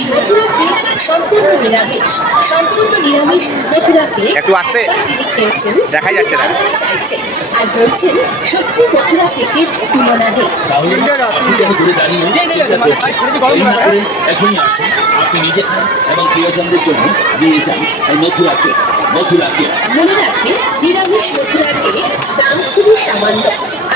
এই মথুরা কেক সম্পূর্ণ নিরামিষ। সম্পূর্ণ নিরামিষ মথুরা কেক একটু আসতে যিনি খেয়েছেন দেখা যাচ্ছে না। বারবার চাইছেন আর বলছেন সত্যি মথুরা কেকের তুলনা নেই। তাহলে আপনি কেন দূরে দাঁড়িয়ে চিন্তা করছেন? দেরি না করে এখনই আসুন, আপনি নিজে খান এবং প্রিয়জনদের জন্য নিয়ে যান এই মথুরা কেক। মথুরা কেক মনে রাখবেন, নিরামিষ মথুরা কেক দাম খুবই সামান্য।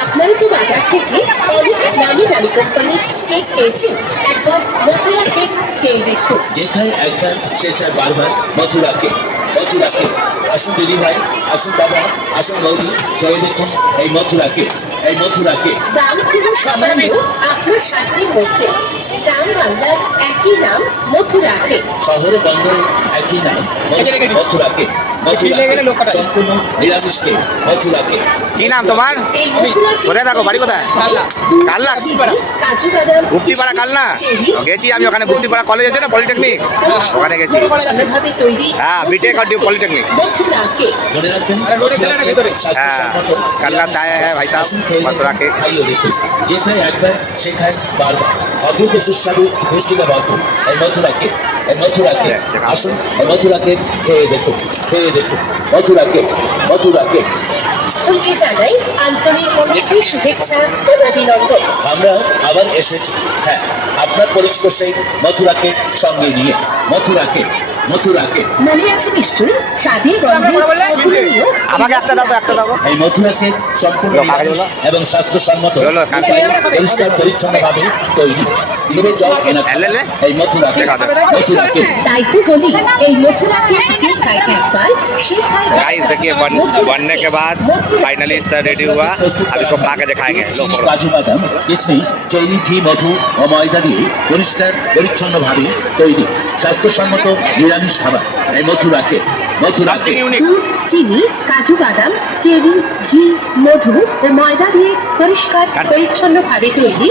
আপনারা তো বাজার থেকে অনেক নামি দামি কোম্পানির কেক খেয়েছেন, একবার মথুরা কেক খেয়ে দেখুন। যে খায় একবার সে চায় বারবার মথুরা কেক। মথুরা কেক আসুন দিদি ভাই, আসুন দাদা, আসুন বৌদি, খেয়ে দেখুন এই মথুরা কেক। এই মথুরা কেক দাম খুবই সামান্য, আপনার সাধ্যের মধ্যে। গ্রাম বাংলার একই নাম মথুরা কেক। শহরে বন্দরে একই নাম মথুরা কেক। মথুরা কেক সম্পূর্ণ নিরামিষ কেক। মথুরা কেক। কি নাম তোমার? এই মথুরা কেক কোথায় থাকো? বাড়ি কোথায়? কালনা? কাজু বাদাম, গুপ্তিপাড়া কালনা? চেরি, গেছি আমি ওখানে, গুপ্তিপাড়া কলেজ আছে না, পলিটেকনিক, ওখানে গেছি। পরিচ্ছন্নভাবে তৈরি হ্যাঁ, বিটেক আর পলিটেকনিক। মথুরা কেক। মনে রাখবেন মথুরা কেক স্বাস্থ্যসম্মত। কালনা চায় হ্যাঁ ভাই সাহেব, আসুন খেয়ে মথুরা কেক। খাইয়ে দেখুন। যে খায় একবার সে খায় বারবার। অপূর্ব সুস্বাদু পুষ্টিকর ভরপুর এই মথুরা কেক। এই মথুরা কেক আসুন, এই মথুরা কেক খেয়ে দেখুন। খেয়ে দেখুন মথুরা কেক। মথুরা কেক সকলকে জানাই আন্তরিক প্রীতি, শুভেচ্ছা ও অভিনন্দন। আমরা আবার এসেছি, হ্যাঁ, আপনার পরিচিত সেই মথুরা কেক সঙ্গে নিয়ে। মথুরা কেক। মথুরা কেক মনে আছে নিশ্চয়ই, স্বাদে গন্ধে অতুলনীয়। আমাকে একটা দাও তো, একটা দাও। এই মথুরা কেক সম্পূর্ণ নিরামিষ এবং স্বাস্থ্যসম্মত উপায়ে পরিষ্কার পরিচ্ছন্নভাবে তৈরি। জিভে জল এনে এই মথুরা কেক। মথুরা কেক তাই তো বলি, এই মথুরা কেক যে খায় একবার সে খায় गाइस देखिए बनने के बाद फाइनली इसका रेडी हुआ, अब इसको खा के दिखाएंगे। लो पकड़ो। কাজু বাদাম, কিশমিশ, চেরি, ঘি, মধু ও ময়দা দিয়ে পরিষ্কার পরিচ্ছন্নভাবে তৈরি স্বাস্থ্যসম্মত নিরামিষ খাবার এই মথুরা কেক। মথুরা কেক দুধ, চিনি, কাজু বাদাম, চেরি, ঘি, মধু ও ময়দা দিয়ে পরিষ্কার পরিচ্ছন্নভাবে তৈরি